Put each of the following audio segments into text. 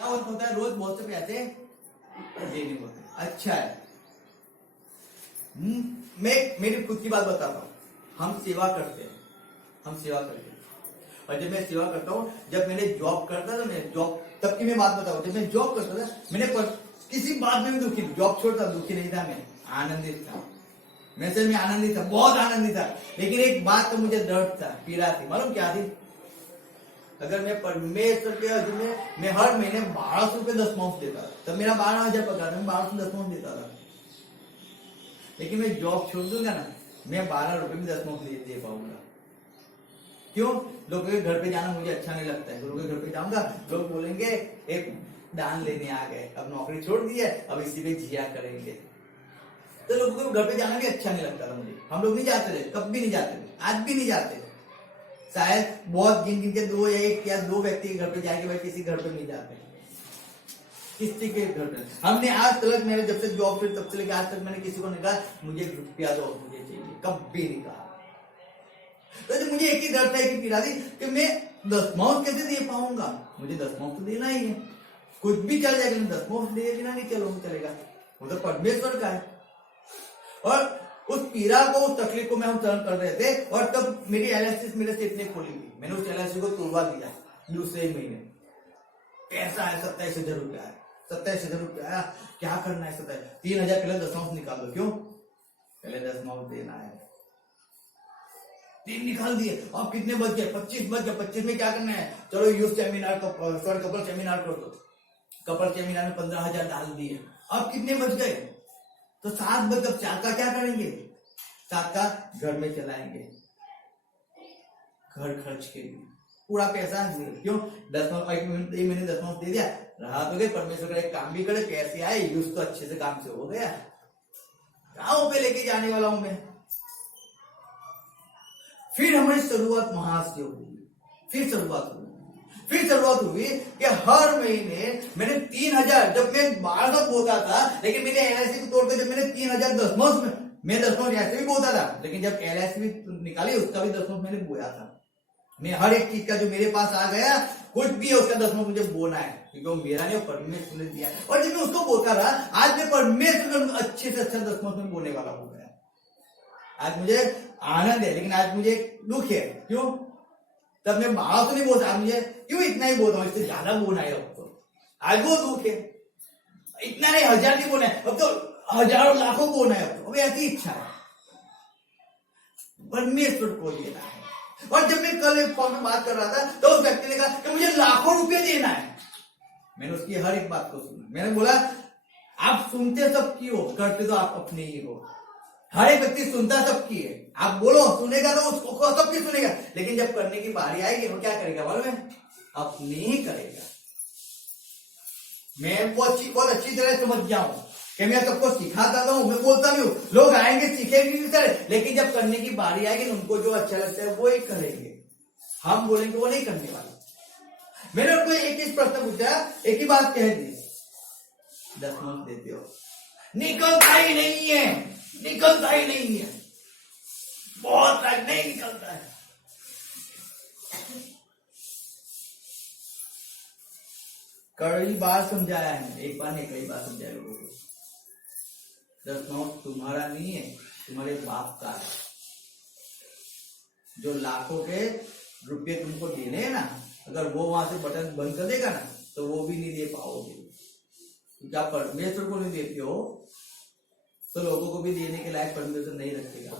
क्या होता है, रोज बहुत से पैसे देने होते हैं। अच्छा है, मैं मेरी खुद की बात बताता हूँ। हम सेवा करते हैं, और जब मैं सेवा करता हूँ, जब मैंने जॉब करता था, मैं जॉब तब की मैं बात बताऊँ, जब मैं जॉब करता था, मैंने किसी बात में भी दुखी, जॉब छोड़ता दुखी नहीं था, मैं आनंदित था। मैं आनंदित था, बहुत आनंदित था। लेकिन एक बात तो मुझे दर्द था, पीड़ा थी। मालूम क्या थी? अगर मैं परमेश्वर के हजूर में मैं हर महीने 1200 रुपये दशमांश देता था, तब मेरा 12,000 पगार था, मैं 1200 दशमांश देता था। लेकिन मैं जॉब छोड़ दूंगा ना, मैं 12 रुपये भी दशमांश दे पाऊंगा। क्यों? लोगों के घर पे जाना मुझे अच्छा नहीं लगता है। लोगों के घर पे जाऊंगा, लोग बोलेंगे एक दान लेने आ गए, अब नौकरी छोड़ दी है, अब इसी में जिया करेंगे। तो लोगों के घर पे जाना भी अच्छा नहीं लगता था मुझे। हम लोग नहीं जाते थे, कब भी नहीं जाते थे, आज भी नहीं जाते। शायद बहुत गिन के 2 या 1 या 2 व्यक्ति के घर पे जाएंगे, भाई किसी घर पे नहीं जाते, किसी के घर पे। हमने आज तक, मैंने जब से जॉब फिर तब से लेकर आज तक मैंने किसी को नहीं कहा मुझे रुपया दो, मुझे चाहिए, कभी नहीं कहा। तो मुझे एक ही डर था, एक ही पीड़ा थी कि मैं दशमांश कैसे दे पाऊंगा। मुझे दशमांश तो देना ही है, कुछ भी चल जाएगा, दशमांश दे बिना नहीं चलेगा, वो तो परमेश्वर का है। और उस पीड़ा को, उस तकलीफ को मैं हम सहन कर रहे थे। और तब मेरी एलआईसी मेरे से इतने खोली थी, मैंने उस एलआईसी को तोड़वा दिया दूसरे महीने। पैसा है 27,000 रुपया है, 27,000 रुपया क्या करना है? 3,000 पहले दशमांश निकाल दो। क्यों? पहले दशमांश देना है। 3 निकाल दिए, अब कितने बच गए? 25 बच गए। 25 में क्या करना है? चलो यूथ सेमिनार, कपल सेमिनार कर दो। कपल सेमिनार में 15,000 डाल दिए। अब कितने बच गए? तो 7 बच गए। 4 का क्या करेंगे? 7 का घर में चलाएंगे, घर खर्च के लिए पूरा पैसा। क्यों? 10 महीने 10 दे दिया, रहा तो गए। परमेश्वर का एक काम भी करे, पैसे आए, यूज तो अच्छे से काम से हो गया। गाँव पे लेके जाने वाला हूं मैं। फिर हमारी शुरुआत वहां से हुई। फिर शुरुआत हुई कि हर महीने मैंने 3,000, जब मैं 1200 बोता था, लेकिन मैंने एलआईसी को तोड़कर जब मैंने 3,000 दशमांश में, मैं दशमांश ऐसे भी बोता था, लेकिन जब एलआईसी भी निकाली उसका भी दशमांश मैंने बोया था। मैं हर एक चीज का जो मेरे पास आ गया, कुछ भी है उसका दशमांश मुझे बोना है, क्योंकि वो मेरा नहीं, परमेश्वर ने दिया। और जब मैं उसको बोलता रहा, आज मैं परमेश्वर का अच्छे से अच्छा दशमांश में बोलने वाला हो गया। आज मुझे आनंद है, लेकिन आज मुझे दुख है। क्यों? तब मैं 12 तो नहीं बोलता, मुझे क्यों इतना ही बोलता हूँ, इससे ज्यादा बोलना है। अब तो आज वो दुख है, इतना नहीं, 1000 नहीं बोलना है, अब तो हजारों लाखों बोलना है। अब ऐसी इच्छा है, परमेश्वर को देना है। और जब मैं कल एक फोन में बात कर रहा था, तो उस व्यक्ति ने कहा कि मुझे लाखों रुपए देना है। मैंने उसकी हर एक बात को सुना। मैंने बोला आप सुनते सबकी हो, करते तो आप अपने ही हो। हर एक व्यक्ति सुनता सबकी है, आप बोलो सुनेगा तो उसको सबकी सुनेगा, लेकिन जब करने की बारी आएगी वो क्या करेगा मालूम है? अपनी ही करेगा। मैं बहुत अच्छी तरह समझ जाऊं कि मैं सबको सिखाता हूं, मैं बोलता भी हूं, लोग आएंगे सीखेंगे भी सर, लेकिन जब करने की बारी आएगी उनको जो अच्छा लगता है वो ही करेंगे। हम बोलेंगे वो नहीं करने वाले। मैंने उनको एक ही प्रश्न पूछा, एक ही बात कह दी, दशमांश देते हो? निकलता ही नहीं है, बहुत नहीं निकलता है। कई बार समझाया है, एक बार नहीं कई बार समझाया लोगों को। दशमांश तुम्हारा नहीं है, तुम्हारे बाप का है। जो लाखों के रुपये तुमको देने हैं ना, अगर वो वहां से बटन बंद कर देगा ना, तो वो भी नहीं दे पाओगे। क्योंकि आप परमेश्वर को नहीं देते हो, तो लोगों को भी देने के लायक परमेश्वर नहीं रखेगा।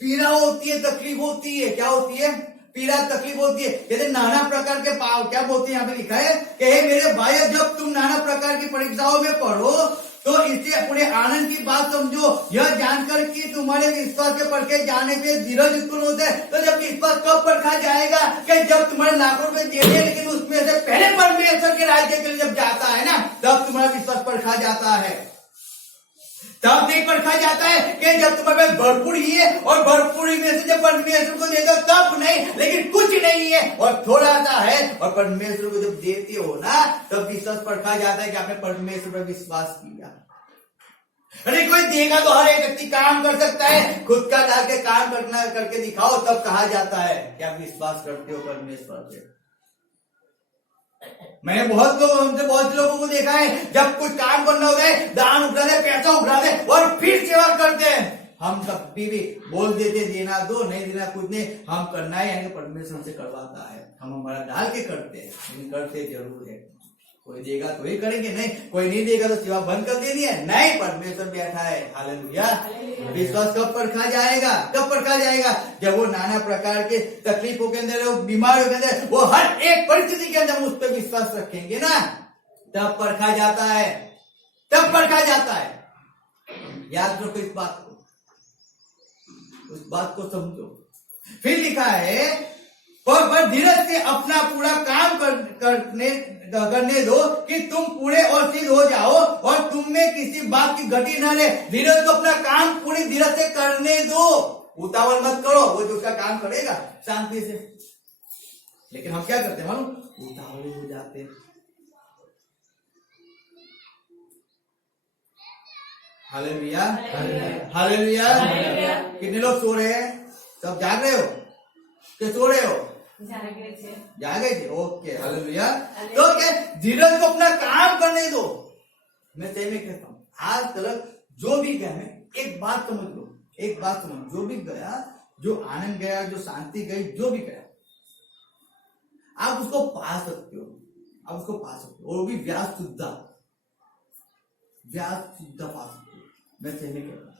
पीड़ा होती है, तकलीफ होती है, क्या होती है? पीड़ा तकलीफ होती है। यदि नाना प्रकार के पाव, क्या बोलते हैं यहाँ पे लिखा है कि हे मेरे भाई, जब तुम नाना प्रकार की परीक्षाओं में पढ़ो तो इसे अपने आनंद की बात समझो, यह जानकर कि तुम्हारे विश्वास के परखे जाने से धीरज उत्पन्न होता है। तो जब विश्वास कब परखा जाएगा? कि जब तुम्हारे लाखों रुपए दे दिए, लेकिन उसमें से पहले परमेश्वर के राज्य के लिए जब जाता है ना, तब तुम्हारा विश्वास परखा जाता है। तब नहीं परखा जाता है कि जब तुम्हारे पास भरपूर ही है, और भरपूरी में से जब परमेश्वर को देते हो तब नहीं, लेकिन कुछ नहीं है और थोड़ा सा है, और परमेश्वर को जब देते हो ना, तब विश्वास परखा जाता है कि आपने परमेश्वर पर विश्वास किया। अरे कोई देगा तो हर एक व्यक्ति काम कर सकता है, खुद का डाल के काम करना करके दिखाओ तब कहा जाता है कि आप विश्वास करते हो परमेश्वर पे। मैंने बहुत लोगों को देखा है, जब कुछ काम करना होता है दान उठा दे, पैसा उठा दे और फिर सेवा करते हैं। हम कभी भी बोल देते देना दो, नहीं देना कुछ नहीं, हम करना है यानी परमेश्वर हमसे करवाता है, हम हमारा डाल के करते हैं, लेकिन करते जरूर है। कोई देगा तो ही करेंगे, नहीं कोई नहीं देगा तो सेवा बंद कर देनी है, नहीं परमेश्वर बैठा है। हालेलुया। विश्वास कब परखा जाएगा? कब परखा जाएगा? जब वो नाना प्रकार के तकलीफों के अंदर, बीमारियों के अंदर, वो हर एक परिस्थिति के अंदर उस पर विश्वास रखेंगे ना, तब परखा जाता है, तब परखा जाता है। याद रखो इस बात को, उस बात को समझो। फिर लिखा है पर धीरज से अपना पूरा काम करने दो कि तुम पूरे और सिद्ध हो जाओ और तुम में किसी बात की घटी न रहे। धीरज को अपना काम पूरी धीरज से करने दो, उतावल मत करो, वो जो उसका काम करेगा शांति से। लेकिन हम क्या करते हैं मालूम? उतावल हो जाते हैं। Hallelujah, hallelujah. कितने लोग सो रहे हैं? सब जाग रहे हो कि सो रहे हो? जागे थे। Okay, hallelujah. तो क्या धीरज को अपना काम करने दो। मैं सही में कहता हूँ, आज तक जो भी गया, मैं एक बात समझ लो, एक बात समझ, जो भी गया, जो आनंद गया, जो शांति गई, जो भी गया, आप उसको पा सकते हो, आप उसको पा सकते हो, और भी व्यास शुद्धा पा सकते हो। मैं सही में कहता हूँ,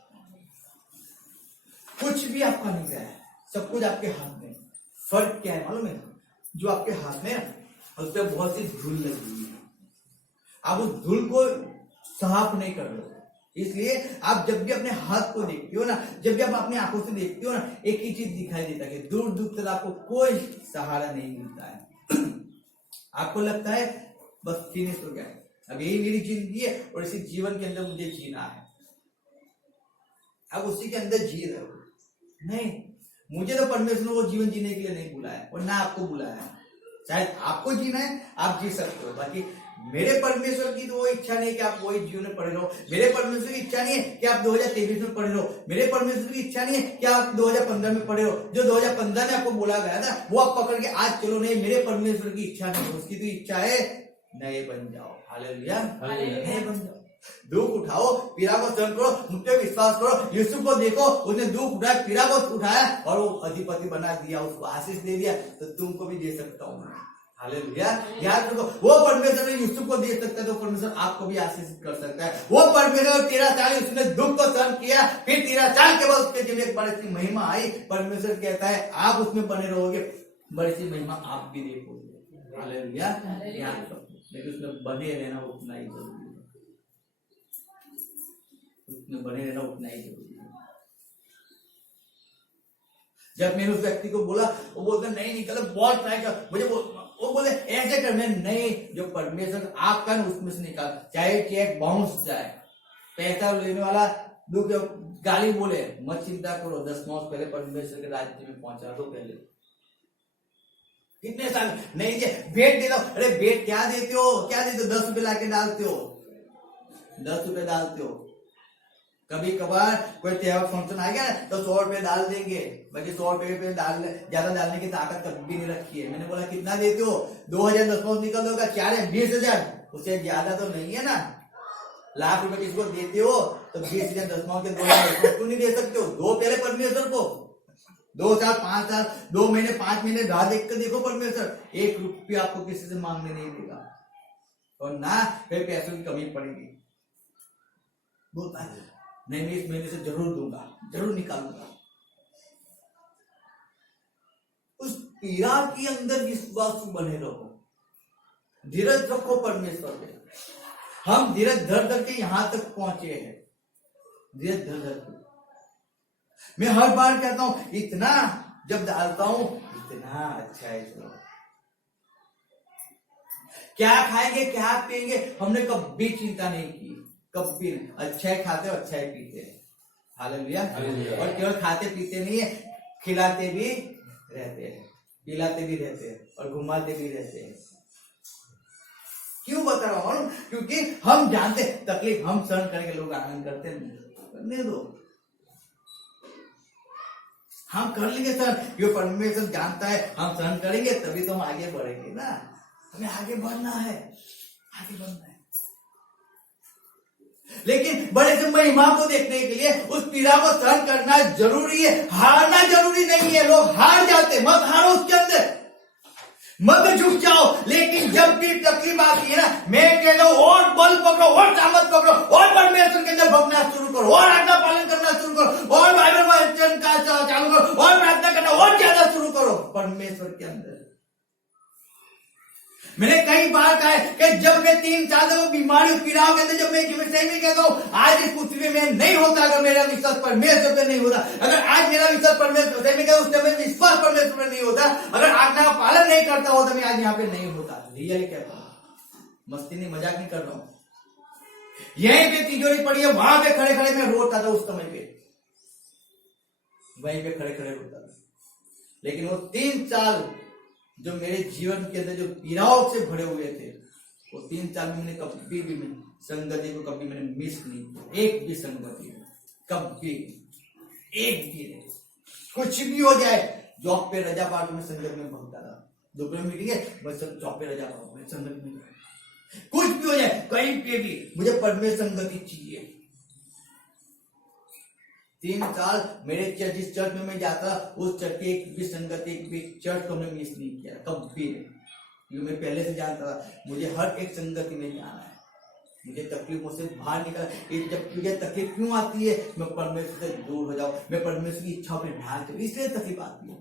कुछ भी आपका नहीं गया है, सब कुछ आपके हाथ में। फर्क क्या है मालूम है? जो आपके हाथ में है उस पर बहुत सी धूल लगी हुई है, आप उस धूल को साफ नहीं कर रहे हो। इसलिए आप जब भी अपने हाथ को देखते हो ना, जब भी आप अपनी आंखों से देखते हो ना, एक ही चीज दिखाई देता है कि दूर दूर तक आपको कोई सहारा नहीं मिलता है। आपको लगता है बस फिनिश हो गया, अब यही मेरी जिंदगी है और इसी जीवन के अंदर मुझे जीना है। अब उसी के अंदर जी रहे हो। नहीं, मुझे तो परमेश्वर ने वो जीवन जीने के लिए नहीं बुलाया और ना आपको बुलाया है। शायद आपको जीना है, आप जी सकते हो, बाकी मेरे परमेश्वर की तो वो इच्छा नहीं है कि आप वही जीवन में पड़े रहो। मेरे परमेश्वर की इच्छा नहीं है कि आप 2023 में पड़े रहो। मेरे परमेश्वर की इच्छा नहीं है कि आप 2015 में पड़े रहो। जो 2015 में आपको बोला गया था वो आप पकड़ के आज चलो, नहीं, मेरे परमेश्वर की इच्छा नहीं, उसकी तो इच्छा है नए बन जाओ। हालेलुया, नए बन जाओ। दुख उठाओ, पीड़ा को सहन करो, मुझ पे विश्वास करो। यूसुफ को देखो, उसने दुख उठाया, पीड़ा को उठाया और वो अधिपति बना दिया, उसको आशीष दे दिया, तो तुमको भी दे सकता हूँ। हालेलुया। याद रखो, वो परमेश्वर ने यूसुफ को दे सकता है तो परमेश्वर आपको भी आशीष कर सकता है। वो परमेश्वर 13 साल उसने दुख को सहन किया, फिर 13 साल के बाद उसके जब एक बड़ी सी महिमा आई, परमेश्वर कहता है आप उसमें बने रहोगे, बड़ी सी महिमा आप भी देखोगे। हालेलुया। याद रखो, लेकिन उसमें बने रहना उतना ही जरूरी है, उसमें बने रहना उतना ही जरूरी है। जब मैंने उस व्यक्ति को बोला, वो बोलता नहीं निकला, बहुत ट्राई कर, मुझे वो बोले ऐसे कर, मैं नहीं, जो परमेश्वर आपका न उसमें से निकाल, चाहे चेक बाउंस जाए, पैसा लेने वाला दुख गाली बोले, मत चिंता करो, 10 मास पहले परमेश्वर के राज्य में पहुंचा दो। पहले कितने साल नहीं भेंट दे दो। अरे भेंट क्या देते हो, क्या देते हो? 10 रुपए लाके डालते हो, 10 रुपए डालते हो। कभी कभार कोई त्योहार फंक्शन आ गया ना तो 100 रुपए डाल देंगे, बाकी 100 रुपए पे ज्यादा डालने की ताकत कभी नहीं रखी है। मैंने बोला कितना देते हो? 2010 निकल दोगा, 20,000, उससे ज्यादा तो नहीं है ना। लाख रुपए किसी को देते हो तो 20,000 10 के 2,000 क्यों नहीं दे सकते हो? दो पहले परमेश्वर को, 2 साल 5 साल 2 महीने 5 महीने राह देख कर देखो, परमेश्वर 1 रुपया आपको किसी से मांगने नहीं देगा और ना फिर पैसों की कमी पड़ेगी। बोलता है नहीं, मैं इस महीने से जरूर दूंगा, जरूर निकालूंगा। उस पीड़ा के अंदर विश्वास बने रहो, धीरज रखो परमेश्वर पे। हम धीरज धर धर के यहां तक पहुंचे हैं, धीरज धर धर के। मैं हर बार कहता हूं इतना जब डालता हूं इतना अच्छा है। चलो क्या खाएंगे क्या पिएंगे हमने कभी चिंता नहीं की, कभी। अच्छा ही खाते और अच्छा ही पीते हैं। हालेलुया। और केवल खाते पीते नहीं है, खिलाते भी रहते हैं, पिलाते भी रहते हैं और घुमाते भी रहते हैं। क्यों बता रहा हूं? क्योंकि हम जानते तकलीफ हम सहन करेंगे, लोग आनंद करते नहीं, करने दो, हम कर लेंगे सहन, ये परमेश्वर जानता है हम सहन करेंगे तभी तो हम आगे बढ़ेंगे ना। हमें आगे बढ़ना है, आगे बढ़ना है। लेकिन बड़े से महिमा को देखने के लिए उस पीड़ा को सहन करना जरूरी है, हारना जरूरी नहीं है। लोग हार जाते, मत हारो उसके अंदर, मत झुक जाओ। लेकिन जब भी तकलीफ आती है ना, मैं कहता हूं और बल पकड़ो, और ताकत पकड़ो, और परमेश्वर के अंदर भगना शुरू करो, और आज्ञा पालन करना शुरू करो, और बाइबल वाचन का चालू करो, और प्रार्थना करना और ज्यादा शुरू करो परमेश्वर के अंदर। मैंने कई बार कहा है कि जब मैं 3 साल से वो बीमारी पीड़ाओं के अंदर, जब मैं सही में कहता हूं आज इस पृथ्वी में नहीं होता अगर मेरा विश्वास परमेश्वर पे नहीं होता, अगर आज मेरा विश्वास परमेश्वर सही में उस समय विश्वास परमेश्वर पे नहीं होता, अगर आज्ञा का पालन नहीं करता होता, मैं आज यहाँ पे नहीं होता। रियली कहता हूं, मस्ती नहीं, मजाक नहीं कर रहा हूं। यहीं पे तिजोरी पड़ी है, वहां पे खड़े खड़े मैं रोता था, उस समय पे वहीं पे खड़े खड़े रोता था। लेकिन वो 3 साल जो मेरे जीवन के अंदर जो पीड़ाओं से भरे हुए थे, वो 3 साल में मैंने कभी भी संगति को कभी मैंने मिस नहीं किया, एक भी संगति कभी, एक भी नहीं। कुछ भी हो जाए, जॉब पे रजा पार्टी में संगत में भगता था, दोपहर में मीटिंग है बस जॉब पे रजा पाओ संगत में, कुछ भी हो जाए कहीं पे भी मुझे परमेश्वर संगति चाहिए। 3 साल मेरे चर्च, जिस चर्च में मैं जाता उस चर्च की एक भी संगत, एक भी चर्च को हमने मिस नहीं किया कभी, क्योंकि मैं पहले से जानता था मुझे हर एक संगति में जाना है, मुझे तकलीफों से बाहर निकलना। जब मुझे तकलीफ क्यों आती है, मैं परमेश्वर से दूर हो जाऊं, मैं परमेश्वर की इच्छा पे ध्यान दूं, इसलिए तकलीफ आती है।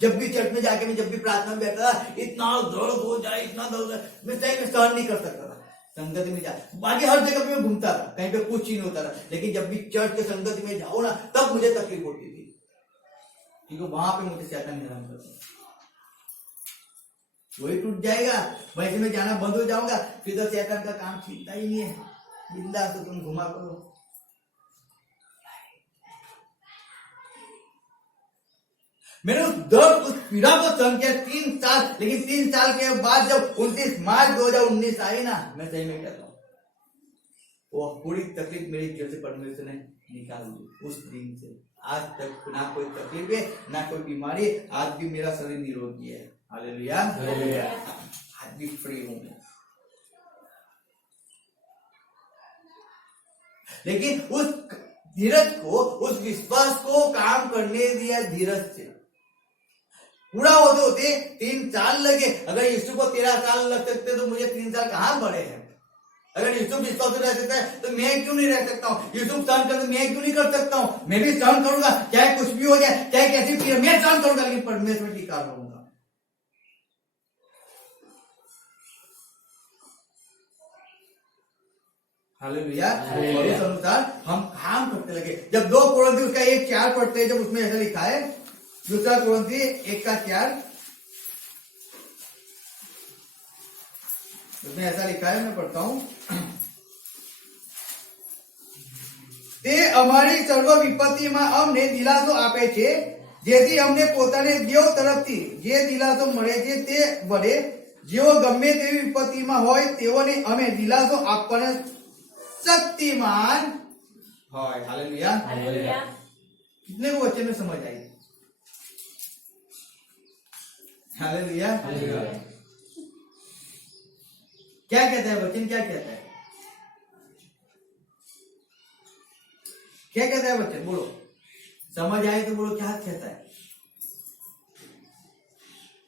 जब भी चर्च में जाके मैं जब भी प्रार्थना में बैठा था, इतना दर्द हो जाए, इतना दर्द, मैं सही में सहन नहीं कर सकता था संगति में जा। बाकी हर जगह पे मैं घूमता था, कहीं पे कुछ ही नहीं होता था, लेकिन जब भी चर्च के संगति में जाओ ना, तब मुझे तकलीफ होती थी, क्योंकि वहां पे मुझे शैतान हैरान करता, वही टूट जाएगा, वैसे में जाना बंद हो जाऊंगा, फिर तो शैतान का काम छीनता ही नहीं है, बिंदास तो तुम घुमा करो। मैंने उस दर्द, उस पीड़ा को सहन किया 3 साल, लेकिन 3 साल के बाद जब 29 मार्च 2019 आई ना, मैं सही में कहता हूँ वो पूरी तकलीफ मेरी जेल से परमेश्वर ने निकाल दी। उस दिन से आज तक ना कोई तकलीफ है, ना कोई बीमारी, आज भी मेरा शरीर निरोगी है। हालेलुया, हालेलुया, आज भी फ्री हूं मैं। लेकिन उस धीरज को, उस विश्वास को काम करने दिया धीरज से। पूरा होते होते 3 साल लगे। अगर यीशु को 13 साल लग सकते तो मुझे 3 साल कहां बढ़े हैं। अगर यीशु विश्वास रह सकता है तो मैं क्यों नहीं रह सकता हूँ। यीशु सहन कर, मैं क्यों नहीं कर सकता हूँ। मैं भी सहन करूंगा, चाहे कुछ भी हो जाए, चाहे कैसी भी, मैं सहन करूंगा, लेकिन परमेश्वर में टिका रहूंगा। हालेलुया। और उस अनुसार हम काम करते लगे। जब 2 कोरिन्थियों उसका 1:4 पढ़ते हैं, जब उसमें ऐसा लिखा है, 2 कोरिन्थियों 1:4, उसमें ऐसा लिखा है, मैं पढ़ता हूं। તે અમારી સર્વ વિપત્તિમાં અમને દિલાસો આપે છે, જેથી અમને પોતાને દેવ તરફથી જે દિલાસો મળે છે તે વડે જેઓ ગમે તેવી વિપત્તિમાં હોય તેઓને અમે દિલાસો આપવાને શક્તિમાન હોય। Hallelujah, hallelujah. कितने को बच्चे में समझ आई। Hallelujah, hallelujah. क्या कहता है वचन, क्या कहता है, क्या कहता है वचन, बोलो। समझ आए तो बोलो क्या कहता है।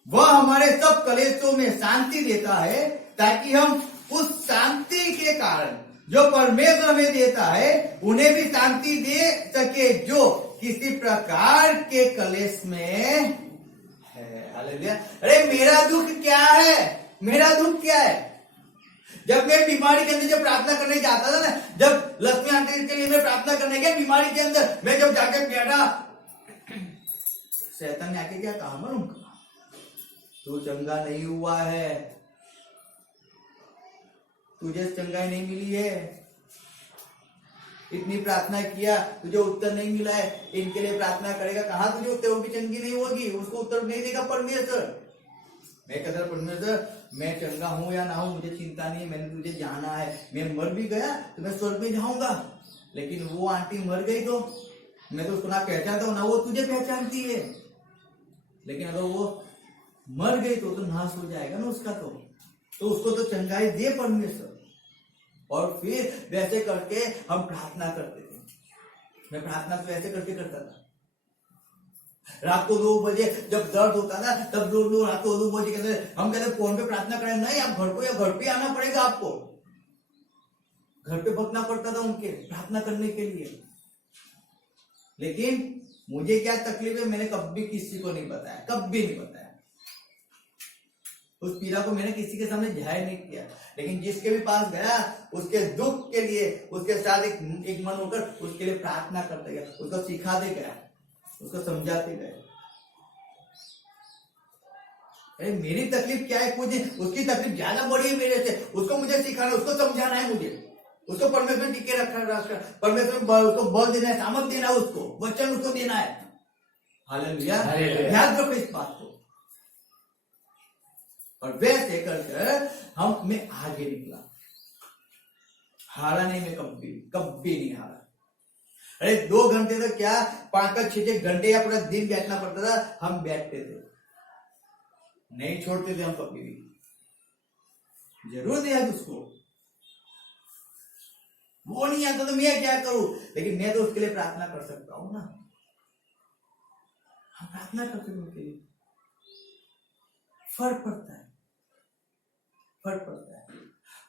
वह हमारे सब कलेशों में शांति देता है, ताकि हम उस शांति के कारण जो परमेश्वर हमें देता है उन्हें भी शांति दे सके जो किसी प्रकार के कलेश में है। हालेलुया। अरे मेरा दुख क्या है, मेरा दुख क्या है। जब मैं बीमारी के अंदर जब प्रार्थना करने जाता था ना, जब लक्ष्मी आंटी के लिए मैं प्रार्थना करने गया बीमारी के अंदर, मैं जब जाके बैठा, शैतान ने आके क्या कहा, मालूम, तू चंगा नहीं हुआ है, तुझे चंगाई नहीं मिली है, इतनी प्रार्थना किया तुझे उत्तर नहीं मिला है, इनके लिए प्रार्थना करेगा, कहां तुझे उत्तर, वो भी चंगी नहीं होगी, उसको उत्तर नहीं देगा परमेश्वर। मैं कहता परमेश्वर मैं चंगा हूं या ना हूं मुझे चिंता नहीं है, मैंने तुझे जाना है। मैं मर भी गया तो मैं स्वर्ग में जाऊंगा, लेकिन वो आंटी मर गई तो मैं तो उसको ना पहचानता हूं ना वो तुझे पहचानती है। लेकिन अगर वो मर गई तो नाश हो जाएगा ना उसका, तो उसको तो चंगाई दे परमेश्वर। और फिर वैसे करके हम प्रार्थना करते थे। मैं प्रार्थना तो ऐसे करके करता था। रात को 2 बजे जब दर्द होता था तब लोग रात को 2 बजे कहते हम कहते फोन पे प्रार्थना करें, नहीं आप घर को या घर पे आना पड़ेगा, आपको घर पे भगना पड़ता था उनके प्रार्थना करने के लिए। लेकिन मुझे क्या तकलीफ है मैंने कभी किसी को नहीं बताया, कभी नहीं बताया। उस पीड़ा को मैंने किसी के सामने जाहिर नहीं किया, लेकिन जिसके भी पास गया उसके दुख के लिए उसके साथ एक मन होकर उसके लिए प्रार्थना करते गया, उसको सिखाते गया, उसको समझाते गए। अरे मेरी तकलीफ क्या है, कुछ उसकी तकलीफ ज्यादा बड़ी है मेरे से, उसको मुझे सिखाना, उसको समझाना है, मुझे उसको परमेश्वर टिके रखना, परमेश्वर उसको बल देना है, सामर्थ देना है, उसको वचन उसको देना है। हालेलुया, ध्यान रखो इस बात को। और वैसे कर मैं आगे निकला, हारा नहीं, मैं कभी नहीं हारा। अरे 2 घंटे तो क्या 5-5, 6-6 घंटे या पूरा दिन बैठना पड़ता था, हम बैठते थे, नहीं छोड़ते थे हम कभी भी। जरूर दिया उसको, वो नहीं आता तो मैं क्या करूं, लेकिन मैं तो उसके लिए प्रार्थना कर सकता हूं ना। हम प्रार्थना करते हैं उनके लिए, फर्क पड़ता है।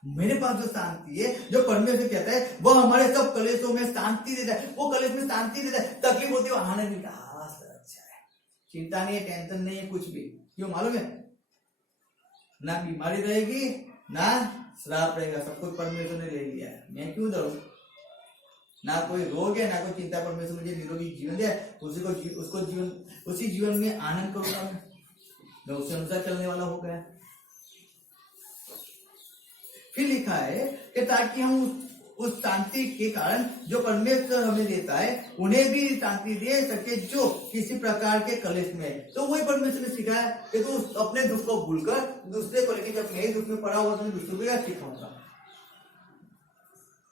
मेरे पास जो शांति है, जो परमेश्वर कहता है वो हमारे सब कलेशों में शांति देता है, वो कलेश में शांति देता है। तकलीफ होती है आनंद मिलता है, अच्छा है, चिंता नहीं है, टेंशन नहीं है कुछ भी। क्यों मालूम है, ना बीमारी रहेगी ना श्राप रहेगा, सब कुछ परमेश्वर ने ले लिया है। मैं क्यों डरूं, ना कोई रोग है ना कोई चिंता, परमेश्वर मुझे निरोगी जीवन दिया, उसी जीवन में आनंद करूंगा मैं उसके अनुसार चलने वाला हो गया। फिर लिखा है कि ताकि हम उस शांति के कारण जो परमेश्वर हमें देता है उन्हें भी शांति दे सके जो किसी प्रकार के कलेश में है। तो वही परमेश्वर ने सिखाया कि तू अपने दुख को भूलकर दूसरे को, लेकिन जब मैं दुख में पड़ा हुआ तो मैं दूसरे को क्या सिखाऊंगा।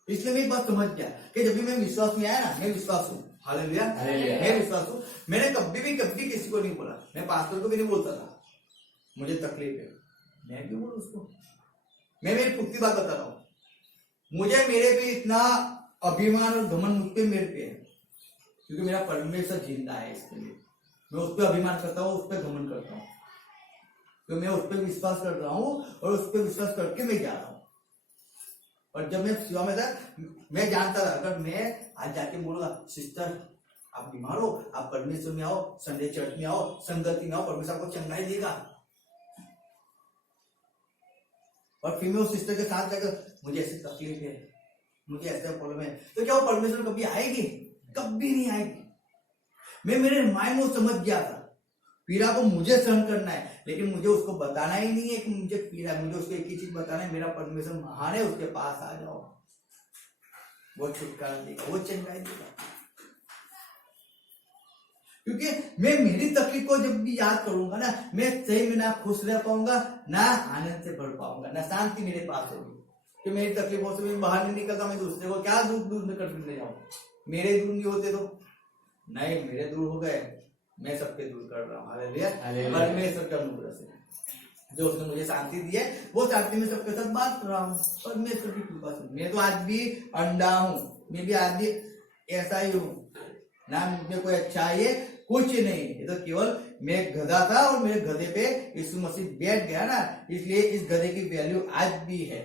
इसलिए मैं बात समझ गया कि जब भी मैं विश्वास में आया ना, मैं विश्वास हूँ, हालेलुया, मैं विश्वास हूँ। मैंने कभी किसी को नहीं बोला, मैं पास्टर को भी नहीं बोलता था मुझे तकलीफ है, मैं क्यों बोलूं उसको। मैं मेरी पुख्ती बात बता रहा हूं, मुझे मेरे पे इतना अभिमान और घमंड मुझ पे मेरे पे है क्योंकि मेरा परमेश्वर जिंदा है, इसके लिए मैं उस पर अभिमान करता हूँ, उस पर घमंड करता हूँ, तो मैं उस पर विश्वास कर रहा हूँ और उस पर विश्वास करके मैं जा रहा हूँ। और जब मैं सेवा में था मैं जानता था अगर मैं आज जाके बोलूंगा सिस्टर आप बीमार हो, आप परमेश्वर में आओ, संडे चर्च में आओ, संगति में आओ, परमेश्वर आपको चंगाई देगा। और फिर मैं उस सिस्टर के साथ जाकर मुझे ऐसी तकलीफ है, मुझे ऐसा प्रॉब्लम है, तो क्या वो परमेश्वर कभी आएगी? कभी नहीं आएगी। मैं मेरे माइंड में समझ गया था पीड़ा को मुझे सहन करना है, लेकिन मुझे उसको बताना ही नहीं है कि मुझे पीड़ा है, मुझे उसको एक ही चीज बताना है, मेरा परमेश्वर महान है, उसके पास आ जाओ, वो छुटकारा देगा, वो चंगाई देगा। क्योंकि मैं मेरी तकलीफ को जब भी याद करूंगा ना, मैं सही में ना खुश रह पाऊंगा, ना आनंद से भर पाऊंगा, ना शांति मेरे पास होगी। कि मेरी तकलीफों से मैं बाहर नहीं निकलता, मैं दूसरे को क्या दूर में कर ले जाऊं। मेरे दूर नहीं होते तो नहीं, मेरे दूर हो गए, मैं सबके दूर कर रहा हूँ। हालेलुया, परमेश्वर के अनुग्रह से जो उसने मुझे शांति दी है, वो शांति में सबके साथ बात कर रहा हूँ, परमेश्वर की कृपा से। मैं तो आज भी अंडा हूँ, मैं भी आज भी ऐसा ही हूँ ना, मुझे कोई अच्छा है कुछ नहीं, ये तो केवल मैं गधा था और मेरे गधे पे यीशु मसीह बैठ गया ना, इसलिए इस गधे की वैल्यू आज भी है।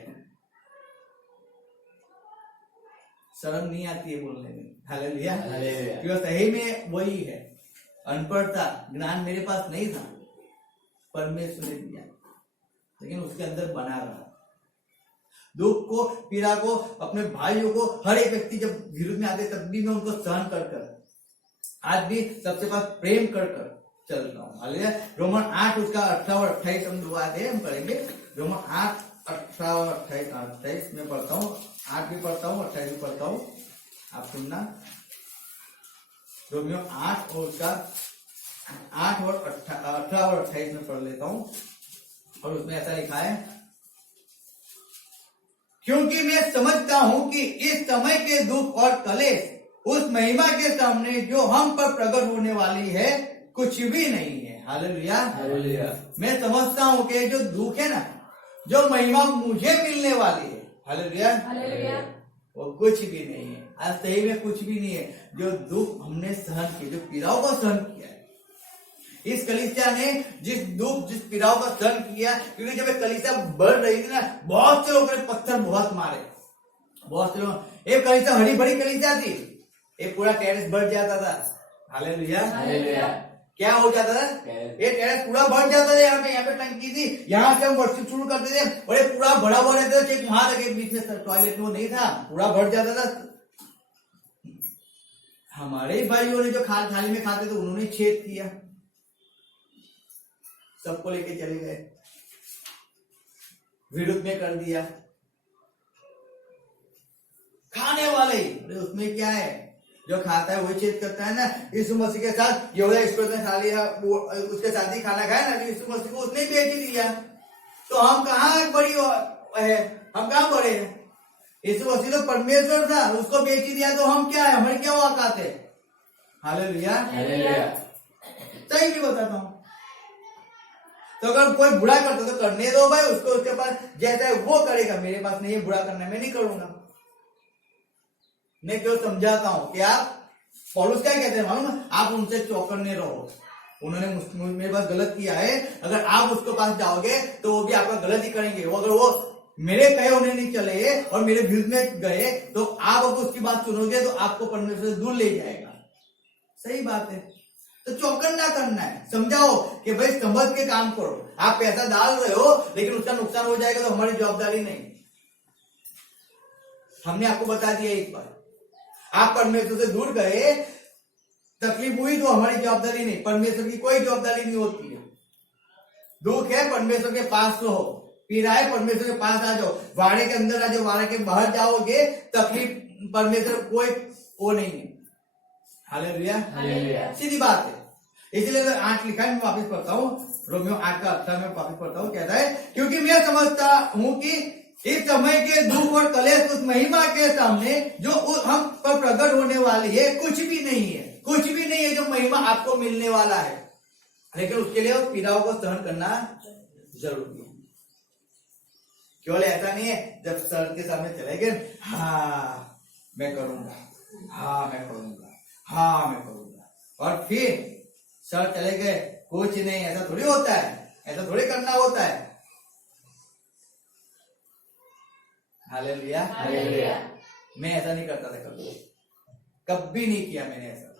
शर्म नहीं आती है बोलने में, हालेलुया, क्योंकि सही में वही है। अनपढ़ता ज्ञान मेरे पास नहीं था, परमेश्वर ने दिया, लेकिन उसके अंदर बना रहा। दुख को, पीड़ा को, अपने भाइयों को, हर एक व्यक्ति जब विरोध में आते तब भी मैं उनको सहन कर आज भी सबसे पास प्रेम कर चल रहा हूँ। हालेलुया। रोमन 8 उसका 18 और 28 हम दुआ दे हम पढ़ेंगे। रोमन 8 18 और 28 में पढ़ता हूँ, 8 भी पढ़ता हूँ, 28 भी पढ़ता हूँ, आप सुनना। रोमियो 8 और उसका 8 और 18 और 28 में पढ़ लेता हूँ। और उसमें ऐसा लिखा है, क्योंकि मैं समझता हूं कि इस समय के दुख और कलेश उस महिमा के सामने जो हम पर प्रकट होने वाली है कुछ भी नहीं है। हालेलुया। हालेलुया। मैं समझता हूं कि जो दुख है ना, जो महिमा मुझे मिलने वाली है, हालेलुया, हालेलुया, वो कुछ भी नहीं है। आज सही में कुछ भी नहीं है। जो दुख हमने सहन किया, जो पीड़ाओं को सहन किया है, इस कलीसिया ने जिस दुख जिस पीड़ाओं का सहन किया, क्योंकि जब कलीसिया बढ़ रही थी ना, बहुत से लोगों ने पत्थर बहुत मारे, बहुत से लोग। एक कलीसिया हरी भरी कलीसिया थी, एक पूरा टेरेस बढ़ जाता था। हालेलुया। हालेलुया। क्या हो जाता था? ये टेरेस पूरा भर जाता था। यहाँ पे टंकी थी, यहाँ से हम वर्शिप शुरू करते थे और ये पूरा भरा हुआ रहता था। वहां तक बीच में टॉयलेट वो नहीं था, पूरा भर जाता था। हमारे भाइयों ने जो थाली में खाते थे, उन्होंने छेद किया, सबको लेके चले गए, विरोध में कर दिया। खाने वाले ही, अरे उसमें क्या है, जो खाता है वही छेद करता है ना। यीशु मसीह के साथ यहूदा इस्करियोत ने खा लिया, उसके साथ ही खाना खाया ना, यीशु मसीह को उसने बेच ही दिया। तो हम कहाँ बड़ी है, हम कहाँ बड़े हैं? यीशु मसीह तो परमेश्वर था, उसको बेच ही दिया, तो हम क्या है, हमारी क्या औकात है? हालेलुया। हालेलुया। सही भी बताता हूँ। तो अगर कोई बुरा करता तो करने दो भाई, उसको उसके पास जैसा है वो करेगा। मेरे पास नहीं है बुरा करना, मैं नहीं करूंगा। मैं क्यों समझाता हूं कि आप, पौलुस क्या कहते हैं मालूम है? आप उनसे चौकन्ने रहो। उन्होंने मेरे पास गलत किया है, अगर आप उसके पास जाओगे तो वो भी आपका गलत ही करेंगे। वो अगर वो मेरे कहे उन्हें नहीं चले और मेरे व्यूज में गए, तो आप अगर उसकी बात सुनोगे तो आपको परमेश्वर से दूर ले जाएगा। सही बात है। तो चौकन्ना करना है, समझाओ कि भाई समझ के काम करो। आप पैसा डाल रहे हो लेकिन उसका नुकसान हो जाएगा तो हमारी जवाबदारी नहीं। हमने आपको बता दिया एक बार, आप परमेश्वर से दूर गए, तकलीफ हुई तो हमारी जवाबदारी नहीं, परमेश्वर की कोई जवाबदारी नहीं होती है। दुख है, परमेश्वर के पास रहो। पीड़ा है, परमेश्वर के पास आ जाओ। वाड़े के अंदर आ जाओ, वाड़े के बाहर जाओगे, तकलीफ परमेश्वर कोई वो नहीं है। हालेलुया। हालेलुया। सीधी बात है। इसलिए 8 लिखा है, मैं वापिस पढ़ता हूँ, रोमियो 8 का 18 में वापिस पढ़ता हूँ। कहता है, क्योंकि मैं समझता हूँ कि इस समय के दुख और कलेश उस महिमा के सामने जो हम पर प्रकट होने वाली है कुछ भी नहीं है। कुछ भी नहीं है जो महिमा आपको मिलने वाला है, लेकिन उसके लिए उस पीड़ाओं को सहन करना जरूरी है। केवल ऐसा नहीं है जब सर के सामने चले गए, हाँ मैं करूंगा, हाँ मैं करूंगा, हाँ मैं करूंगा, और फिर सर चले गए, कुछ नहीं। ऐसा थोड़ी होता है, ऐसा थोड़ी करना होता है। हालेलुया। हालेलुया। मैं ऐसा नहीं करता था कभी, कभी नहीं किया मैंने ऐसा।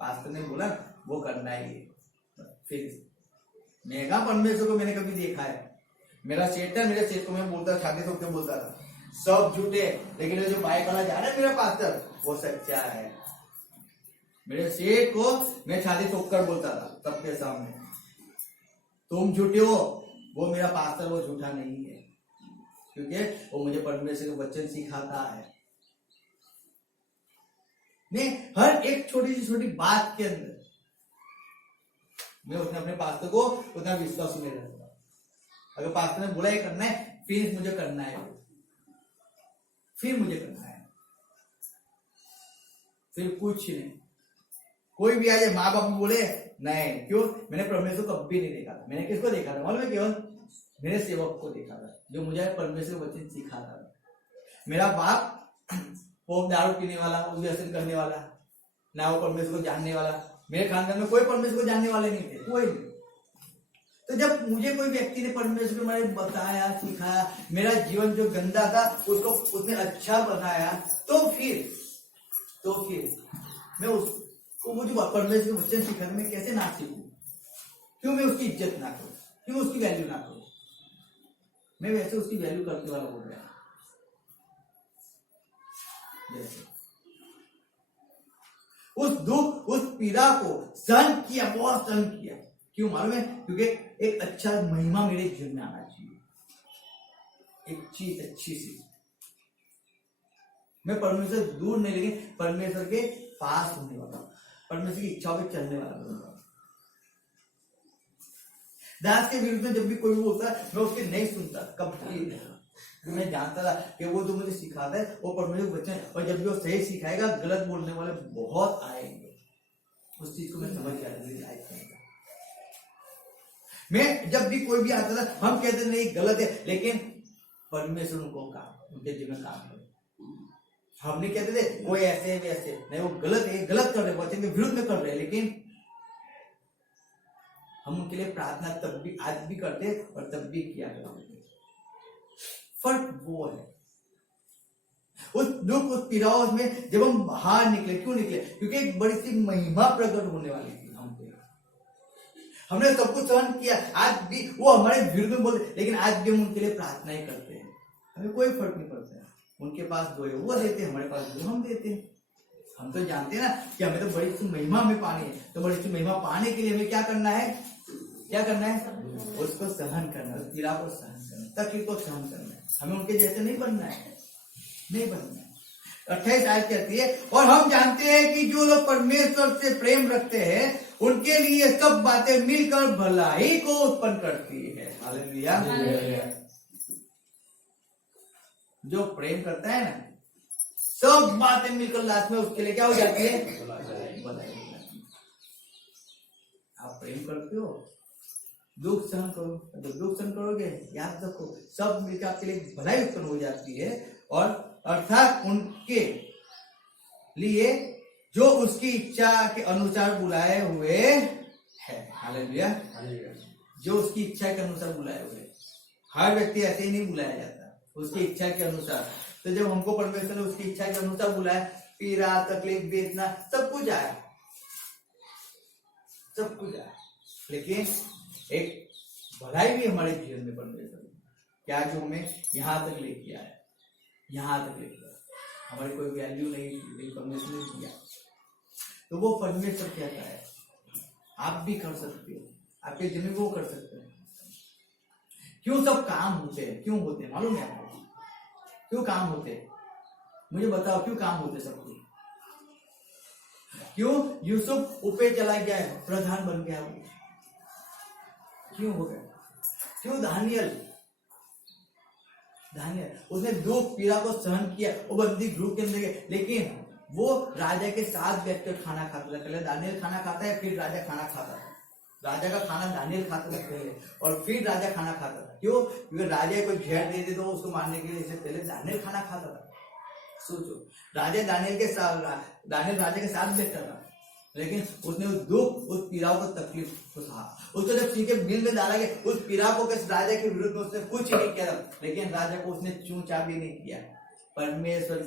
पास्टर ने बोला वो करना ही है, फिर मैं कहा परमेश्वर को मैंने कभी देखा है। मेरा सेठ था, मेरे सेठ को मैं बोलता, छाती ठोक के बोलता था, सब झूठे, लेकिन जो बाइक वाला जा रहा है मेरा पास्टर, वो सच्चा है। मेरे सेठ को मैं छाती ठोक कर बोलता था सबके सामने, तुम झूठे हो, वो मेरा पास्टर वो झूठा नहीं है, क्योंकि वो मुझे परमेश्वर का वचन सिखाता है। नहीं, हर एक छोटी सी छोटी बात के अंदर मैं उसने अपने पास्टर को उतना विश्वास में रहता। अगर पास्टर ने बोला ये करना है, फिर मुझे करना है, फिर मुझे करना है, फिर कुछ नहीं। कोई भी आ जाए, माँ बाप बोले नहीं, क्यों? मैंने परमेश्वर को कभी नहीं देखा था। मैंने किसको देखा था मालूम है? केवल मेरे सेवक को देखा था, जो मुझे परमेश्वर वचन सिखाता था। मेरा बाप वो दारू पीने वाला, वो व्यसन करने वाला, ना वो परमेश्वर को जानने वाला। मेरे खानदान में कोई परमेश्वर को जानने वाले नहीं थे, कोई नहीं। तो जब मुझे कोई व्यक्ति ने परमेश्वर के बारे में बताया, सिखाया, मेरा जीवन जो गंदा था उसको उसने अच्छा बनाया, तो फिर मैं उसको, मुझे परमेश्वर के वचन सिखाने में कैसे ना सीखूं? क्यों मैं उसकी इज्जत ना करूं? क्यों उसकी वैल्यू ना करूं? मैं वैसे उसकी वैल्यू करने वाला हो गया। जैसे उस दुख, उस पीड़ा को सहन किया, बहुत सहन किया। क्यों मालूम है? क्योंकि एक अच्छा महिमा मेरे जीवन में आना चाहिए, एक चीज अच्छी सी। मैं परमेश्वर से दूर नहीं, लेकिन परमेश्वर के पास होने वाला, परमेश्वर की इच्छाओं पे चलने वाला बनूंगा। दास के विरुद्ध में जब भी कोई वो होता है मैं उसकी नहीं सुनता कभी नहीं। मैं जानता था कि वो जो मुझे सिखाता है वो परमेश्वर वचन, और जब भी वो सही सिखाएगा गलत बोलने वाले बहुत आएंगे। उस चीज को मैं समझ गया था। मैं जब भी कोई भी आता था हम कहते नहीं गलत है, लेकिन परमेश्वर उनको काम उनके जीवन काम करे। हम नहीं कहते थे वो ऐसे है वैसे नहीं, वो गलत है, गलत कर रहे वचन के विरुद्ध में कर रहे हैं, लेकिन हम उनके लिए प्रार्थना तब भी आज भी करते और तब भी किया करते। फर्क वो है उस दुख उस पीड़ाओं में जब हम बाहर निकले। क्यों निकले? क्योंकि एक बड़ी सी महिमा प्रकट होने वाली थी हम पे। हमने सब कुछ सहन किया, आज भी वो हमारे विरुद्ध में बोलते, लेकिन आज भी हम उनके लिए प्रार्थनाएं करते हैं। हमें कोई फर्क नहीं पड़ता है। उनके पास जो है वो देते हैं, हमारे पास जो हम देते हैं। हम तो जानते हैं ना कि हमें तो बड़ी सी महिमा में पानी है, तो बड़ी सी महिमा पाने के लिए हमें क्या करना है? क्या करना है? उसको सहन करना, उस पीड़ा को सहन करना, तकलीफ को सहन करना है। हमें उनके जैसे नहीं बनना है, नहीं बनना है। 28 आयत कहती है, और हम जानते हैं कि जो लोग परमेश्वर से प्रेम रखते हैं उनके लिए सब बातें मिलकर भलाई को उत्पन्न करती है। हालेलुया। जो प्रेम करता है ना, सब बातें मिलकर लास्ट में उसके लिए क्या हो जाती है? भलाई। आप प्रेम करते हो, दुख सहन करो, तो दुख सहन करोगे, याद रखो सब मिलकर आपके लिए भलाई उत्पन्न हो जाती है। और अर्थात उनके लिए जो उसकी इच्छा के अनुसार बुलाए हुए है। हालेलुया। जो उसकी इच्छा के अनुसार बुलाए हुए। हर व्यक्ति ऐसे ही नहीं बुलाया जाता, उसकी इच्छा के अनुसार। तो जब हमको परमेश्वर ने उसकी इच्छा के अनुसार बुलाया, पीड़ा तकलीफ वेदना सब कुछ आया, सब कुछ आया, लेकिन एक भलाई भी हमारे जीवन में परमेश्वर क्या जो हमें यहाँ तक लेके आया, यहाँ तक लेके आया। हमारी कोई वैल्यू नहीं थी, परमेश्वर ने दिया। तो वो परमेश्वर कहता है आप भी कर सकते हो, आपके जीवन में वो कर सकते हैं। क्यों सब काम होते हैं? क्यों होते हैं मालूम है आपको? क्यों काम होते हैं? मुझे बताओ क्यों काम होते सब कुछ? क्यों यूसुफ ऊपर चला गया है, प्रधान बन गया वो? क्यों हो गया? क्यों दानियल उसने दुख पीड़ा को सहन किया, वो बंदी गृह के अंदर गया, लेकिन वो राजा के साथ बैठकर खाना खाता था। पहले दानियल खाना खाता है, फिर राजा खाना खाता था। राजा का खाना दानियल खाता था पहले, और फिर राजा खाना खाता था। क्यों? क्योंकि राजा को जहर दे दे तो उसको मारने के लिए इससे पहले दानियल खाना खाता था। सोचो, राजा दानियल राजा के साथ बैठता था, लेकिन उसने उस दुख उस पीड़ा को तकलीफ को सहा। उसको जब सिंह के बिल में डाला गया, उस पीड़ा को राजा के विरुद्ध में उसने कुछ नहीं किया, लेकिन राजा को उसने चूंचा भी नहीं किया। परमेश्वर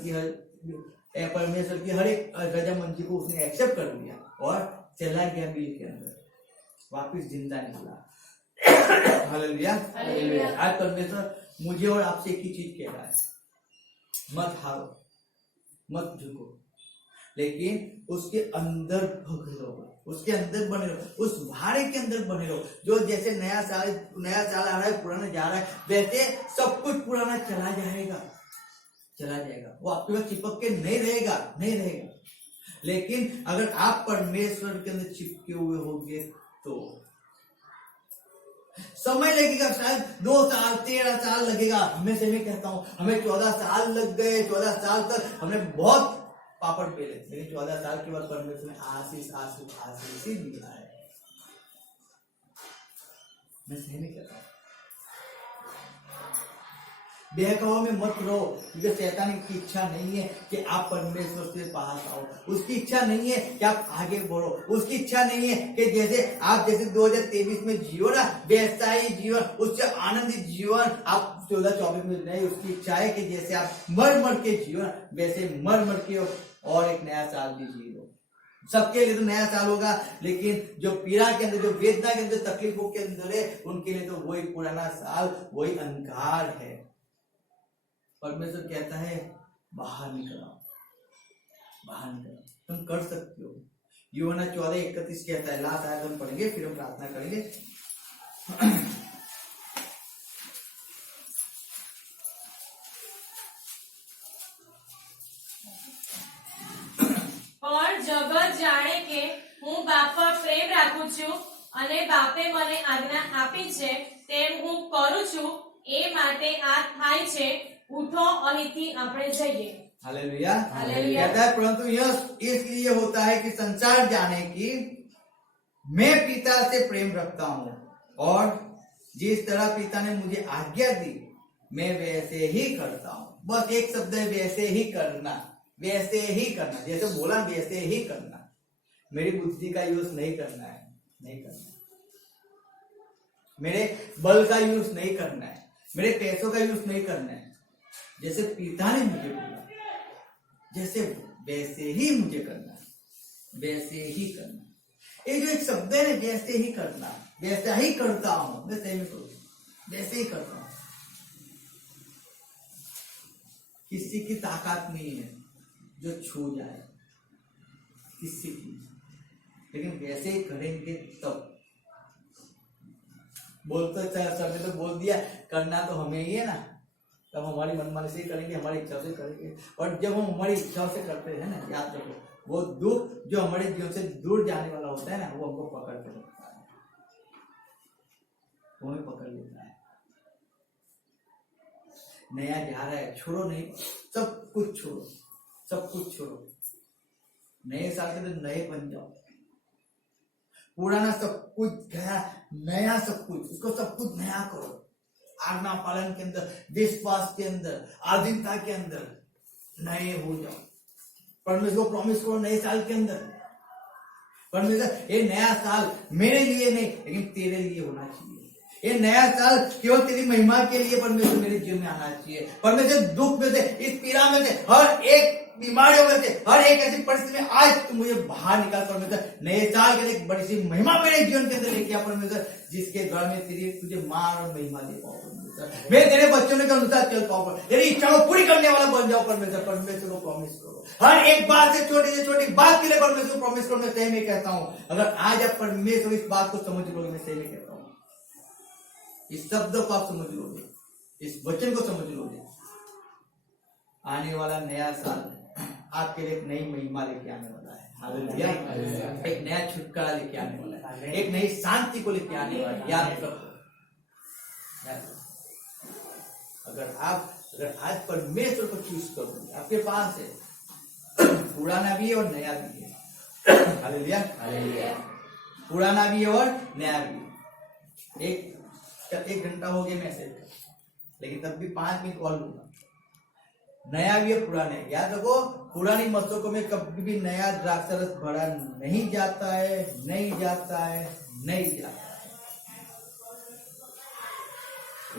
की हर एक रजामंदी को उसने एक्सेप्ट कर लिया और चला गया बिल के अंदर, वापिस जिंदा निकला। हालेलुया। आज परमेश्वर मुझे और आपसे एक ही चीज कह रहा है, मत हारो, मत झुको, लेकिन उसके अंदर भग रहो, उसके अंदर बने रहो, उस भाड़े के अंदर बने रहो। जो जैसे नया साल आ रहा है, पुराना जा रहा है, वैसे सब कुछ पुराना चला जाएगा। वो आपके पास चिपक के नहीं रहेगा। लेकिन अगर आप परमेश्वर के अंदर चिपके हुए होंगे तो समय लगेगा, शायद 2 साल 13 साल लगेगा। हमेशा मैं कहता हूं, हमें 14 साल लग गए। 14 साल तक हमने बहुत पापड़ पेले, लेकिन 14 साल के बाद परमेश्वर ने आशीष ही दिया है। मैं सही नहीं कहता। बहकाव में मत रहो, क्योंकि शैतान की इच्छा नहीं है कि आप परमेश्वर से पास आओ। उसकी इच्छा नहीं है कि आप आगे बढ़ो। उसकी इच्छा नहीं है कि जैसे 2023 में जियो ना, वैसा ही जीवन, उससे आनंदित जीवन आप 14-24 में नहीं। उसकी इच्छा है कि जैसे आप मर के जियो ना, वैसे मर के और एक नया साल भी जियो। सबके लिए तो नया साल होगा, लेकिन जो पीड़ा के अंदर, जो वेदना के अंदर, तकलीफों के अंदर है, उनके लिए तो वही पुराना साल, वही अंधकार है। परमेश्वर कहता है बाहर निकलो, तुम कर सकते हो। यूहन्ना 14:31 कहता है, लास्ट आयत हम पढ़ेंगे, फिर हम प्रार्थना करेंगे। और जगत जाने के हूँ बाप पर प्रेम राखू छू અને બાપે મને આજ્ઞા આપી છે તેમ હું કરું છું, એ માટે આ થાય છે. ઉઠો, અહીંથી આપણે જઈએ. हालेलुया। हालेलुया। कहता है परंतु यह इसलिए होता है कि संसार जाने कि मैं पिता से प्रेम रखता हूँ और जिस तरह पिता ने मुझे आज्ञा दी मैं वैसे ही करता हूँ। बस एक शब्द है, वैसे ही करना, वैसे ही करना, जैसे बोला वैसे ही करना। मेरी बुद्धि का यूज नहीं करना है, नहीं करना, मेरे बल का यूज नहीं करना है, मेरे पैसों का यूज नहीं करना है। जैसे पिता ने मुझे बोला जैसे वैसे ही मुझे करना है, वैसे ही करना। ये जो एक शब्द है ना, वैसे ही करना, वैसा ही करता हूं, मैं सही में करूँ, वैसे ही करता हूं। किसी की ताकत नहीं है जो छू जाए, किसी की, लेकिन वैसे ही करेंगे तब। बोलते सर ने तो बोल दिया करना तो हमें ही है ना, तब हमारी मनमानी से ही करेंगे, हमारी इच्छा से करेंगे। और जब हम हमारी इच्छा से करते हैं ना, याद रखो वो दुख जो हमारे जीवन से दूर जाने वाला होता है ना, वो हमको पकड़ के रखता है, वो हमें पकड़ लेता है। नया जा रहा है, छोड़ो नहीं, सब कुछ छोड़ो, सब कुछ छोड़ो। नए साल के अंदर नए बन जाओ। पुराना सब कुछ गया, नया सब कुछ, उसको सब कुछ नया करो। आज्ञा पालन के अंदर, विश्वास के अंदर, आधीनता के अंदर नए हो जाओ। परमेश्वर को प्रॉमिस करो नए साल के अंदर, परमेश्वर ये नया साल मेरे लिए नहीं लेकिन तेरे लिए होना चाहिए। ये नया साल केवल तेरी महिमा के लिए परमेश्वर मेरे जीवन में आना चाहिए। परमेश्वर दुख में से, इस पीड़ा में से, हर एक बीमारियों में से, हर एक ऐसी परिस्थिति में आज तुम मुझे बाहर निकाल परमेश्वर। नए साल के लिए एक बड़ी सी महिमा मेरे जीवन के अंदर लेके आ परमेश्वर, जिसके घर में तेरी तुझे मान और महिमा दे पाओ परमेश्वर। मैं तेरे बच्चों के अनुसार चल पाऊँ, तेरी इच्छा को पूरी करने वाला बन जाओ परमेश्वर। परमेश्वर को प्रॉमिस करो, हर एक बात से छोटी बात के लिए परमेश्वर को प्रॉमिस करो। मैं सही में कहता हूँ, अगर आज आप परमेश्वर इस बात को समझ लोगे, मैं सही में कहता हूँ, इस शब्द को आप समझ लोगे, इस वचन को समझ लोगे, आने वाला नया साल आपके लिए एक नई महिमा लेके आने वाला है। हालेलुया। एक नया छुटकारा लेके आने वाला है, एक नई शांति को लेके आने वाला है। याद रखो, अगर आज परमेश्वर को चूज करोगे, आपके पास है, पुराना भी है और नया भी है। Hallelujah, hallelujah. पुराना भी है और नया भी है। एक घंटा हो गया मैसेज, लेकिन तब भी 5 मिनट और लूंगा। नया भी है, पुराना है। याद रखो, पुरानी मस्तकों में कभी भी नया द्राक्षरस भरा नहीं जाता है, नहीं जाता है, नहीं जाता है।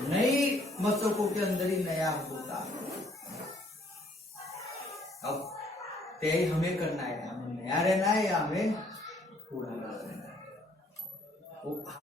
नई मस्तकों के अंदर ही नया होता है। अब तय हमें करना है, हमें नया रहना है या हमें पुराना रहना है।